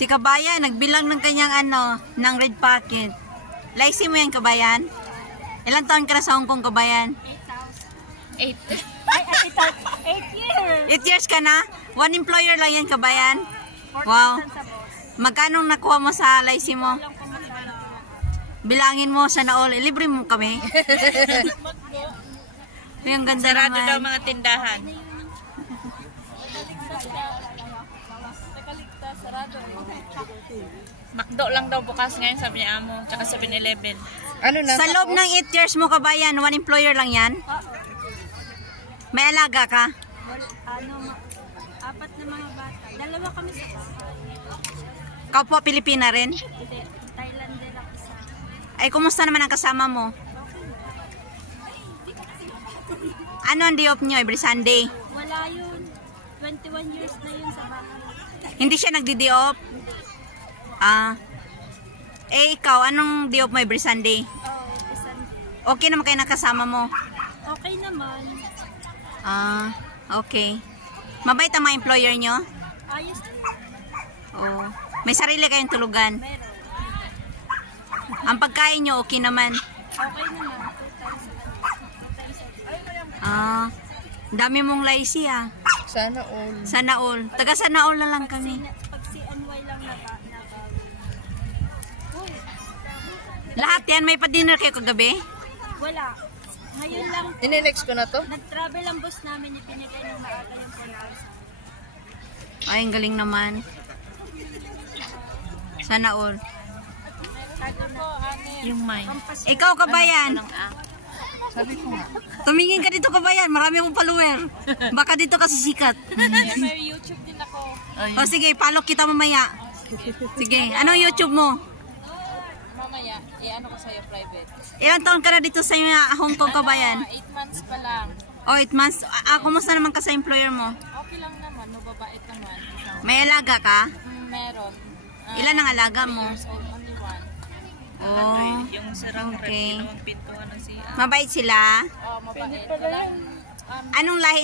Si Kabayan, nagbilang ng kanyang ng red packet. Laisi mo yan, Kabayan? Ilang taon ka na sa Hong Kong, Kabayan? 8. 8 years. 8 years ka na? One employer lang yan, Kabayan? Wow. Magkano nakuha mo sa laisi mo? Bilangin mo sa naol. Libre mo kami. Yung ganda Sarado naman. daw mga tindahan. McDo lang daw bukas ngayon, sabi niya amo. Tsaka 7-Eleven. Ano na? Sa loob ng 8 years mo, Kabayan, one employer lang yan? May alaga ka? Apat na mga bata. Dalawa kami sa Kapwa Pilipina rin? Hindi, Thailander ako isa. Ay, kumusta naman ang kasama mo? Ano ang day off nyo every Sunday? Wala yun. 21 years na yun sa bahay. Hindi siya nagdi-day off? Ikaw, anong day off mo every Sunday? Sunday. Okay naman kayo nakasama mo? Okay naman. Okay. Mabait ang mga employer nyo? Ayos na. Oo. May sarili kayong tulugan? Meron. Ang pagkain nyo, okay naman? Okay naman. Dami mong laisi Sana all. Sana all. Taga sana all na lang kami. Pag si NY lang Lahat yan, may pa-dinner kayo kagabi? wala. Ngayon lang, Ine-next ko na to. nag-travel ang bus namin, ipinigay ng maaga yung 4 hours. Ay, ang galing naman. Sana all. Yung mine. Ikaw, Kabayan. Sabi ko nga. Tumingin ka dito, Kabayan. Marami akong follower. Baka dito kasi sikat. May YouTube din ako. O sige, follow kita mamaya. Sige, anong YouTube mo? Mamaya, i-ano ko sa'yo private. Ilang taon ka na dito sa Hong Kong, Kabayan? 8 months pa lang. O, 8 months. Kumusta naman ka sa employer mo? Okay lang naman, mababait naman. May alaga ka? Meron. Ilan ang alaga mo? Only one. Oh, Yung sarang okay. ginawang pintuan ng CR. Mabait sila? Mabait. Walang, Anong lahi